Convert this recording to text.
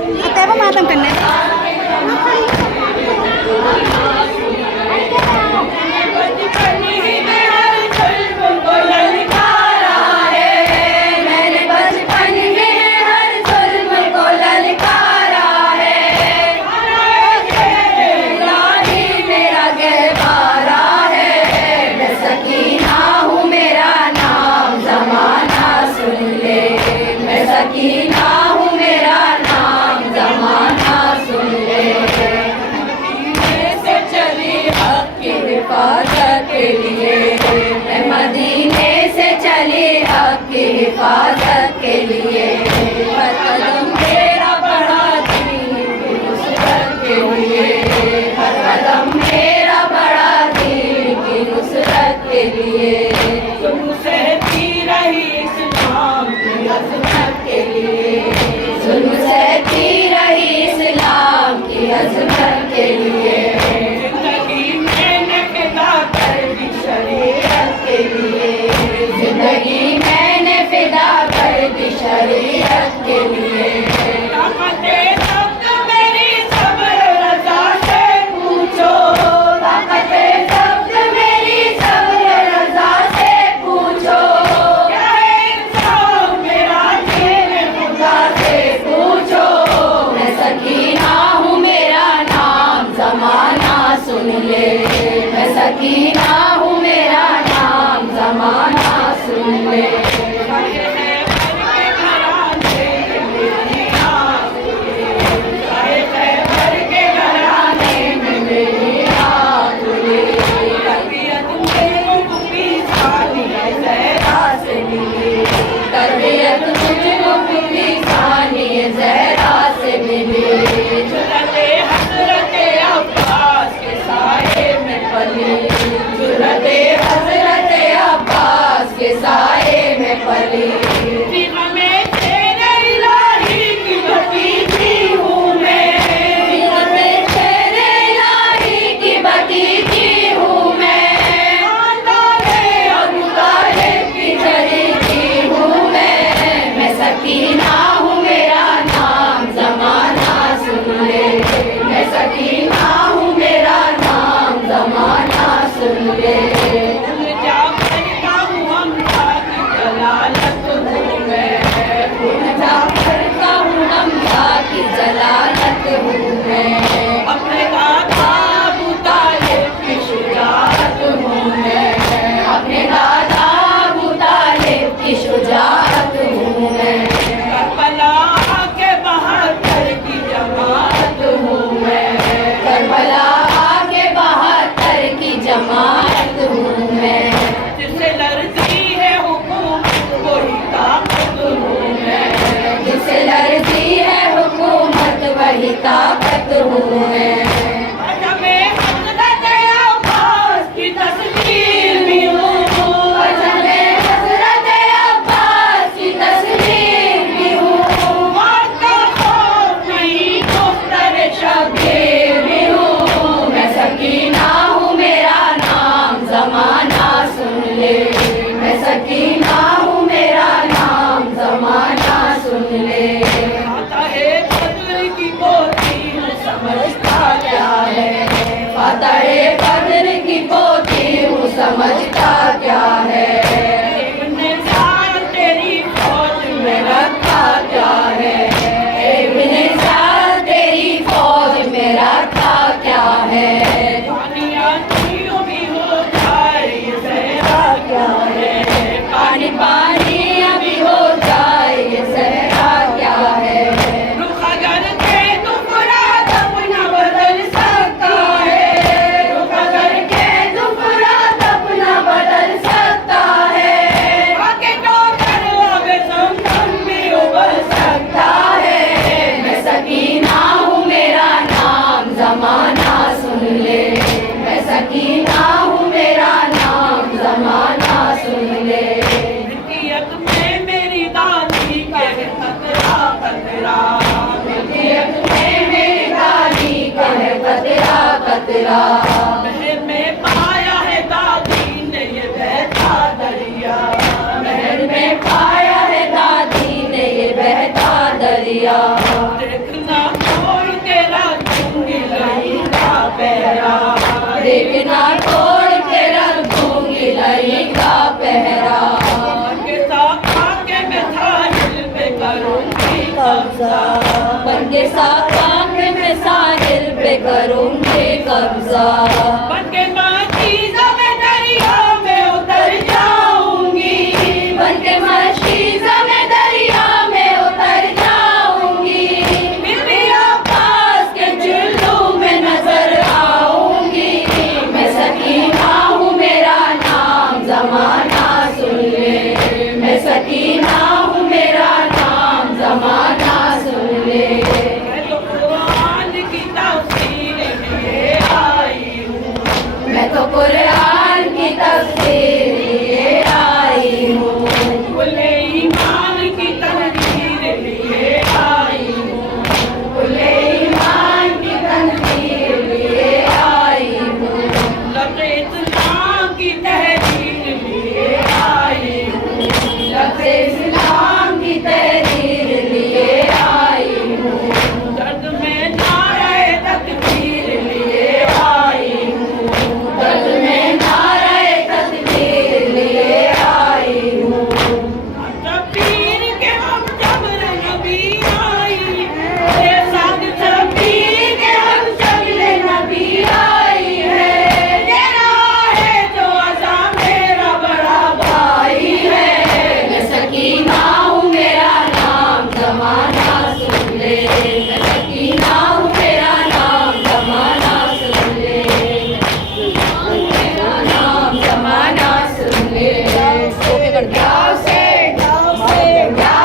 Atau apa matang kan? हिफाजत के लिए हर कदम मेरा बढ़ा दीन की नुसरत के लिए हर कदम मेरा बढ़ा दीन की नुसरत के लिए तुम सहती रही इस्लाम की अज़मत के लिए तुम सहती रही इस्लाम की अज़मत के लिए जिंदगी मैंने फिदा कर दी शरीयत के लिए जिंदगी शरीयत के लिए ताकतें सब मेरी सब्र रज़ा से पूछो ताकतें सब मेरी सब्र रज़ा से पूछो क्या है इंसान मेरा दिल खुदा से पूछो मैं सकीना हूँ मेरा नाम ज़माना सुन ले मैं सकीना हूँ मेरा नाम ज़माना सुन ले ताकत हूँ मैं समझता क्या है इब्ने ज़ार तेरी फौज में रखा क्या है इब्ने ज़ार तेरी फौज में रखा क्या है दुनिया की भी हो जाए ये सहरा क्या है पानी पानी अभी हो जाए ये सहरा क्या है रुख अगर के तो मुराद अपना बदल सकता है रुख अगर के तो मुराद अपना बदल सकता है आगे तो कर आगे समझम भी उबल सकता है मैं सकीना हूँ मेरा नाम ज़माना सुन ले मैं सकीना हूँ मेरा नाम ज़माना सुन ले मिल्कियत में मेरी दादी कहे खतरा खतरा मिल्कियत में मेरी दादी कहे खतरा खतरा महल में पाया है दादी ने ये बहता दरिया महल में पाया है दादी ने ये बहता दरिया देखना कि ना तोड़ के रख दूंगी दही का पहरा। आके मैं साहिल पे करूंगी कब्जा, बनके आके मैं साहिल पे करूंगी कब्जा। बनके मशीज़ा में दरिया में उतर जाऊंगी, बनके मशीज़ा में दरिया में उतर जाऊंगी। बीवी पास के जुल्लू में नजर आऊंगी। मैं सकीना हूँ मेरा नाम जमाना सुन ले। मैं सकीना हूँ मेरा नाम जमाना सुन ले। मैं तो कुरान की तफसीर लिए आई हूँ। मैं तो कुरान